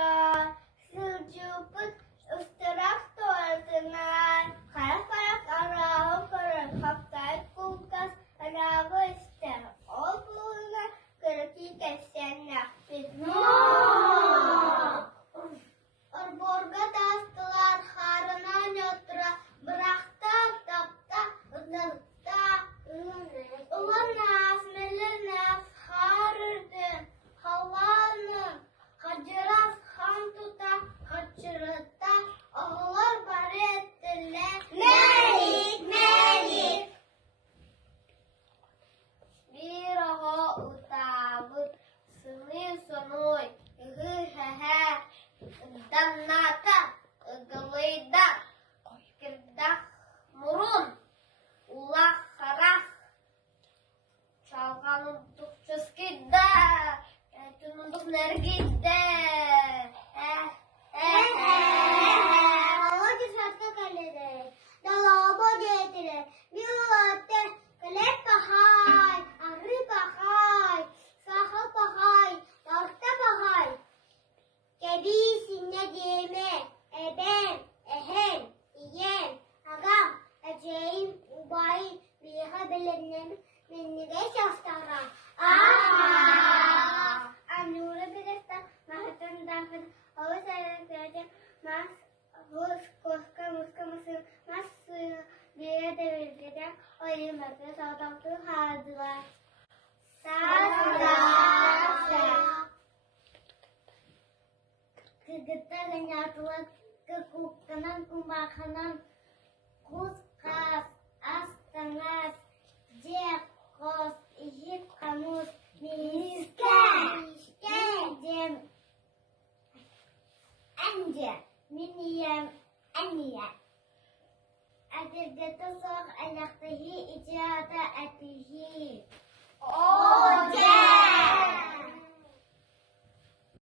Tuhan, sejuput ustarak tuartenan, kayak arah berhaftai kulkas, arah istem, obuna kerki kesenyak fitno. Orborga dastalar harana nyotra berahtak tapta udalta ulanaf melenaf harırdı havanın hacıraf hantuta hacırıta ağlar barettile melik bir ağa utabut sını sonoy hehe Danata, gelida, kerdak, murun, ulah harah, calkan untuk ceskida, itu untuk nergida. Hava cesartı kalede, dalaba getire, biyote, kale pahay, ahri pahay, saha pahay, tarta pahay. Kebisinne diyeme, eben, ehen, iyem, agam, eceğim, ubayim, biha belennem, mennide şaftara. Anura bilestan, mahatan dafın, hava sayarım kıyacak, mas, hus, koska, muska, mısır, mas suyu, bir de bilgiden, oyun bakı, sağdaktı, hardılar. Kegetar nyatuan kekukanan kumakanan kuskas astangas jekos ihip kamus miskan jem anje miniyam aniyat agar gata sok anaktahi ijata atihi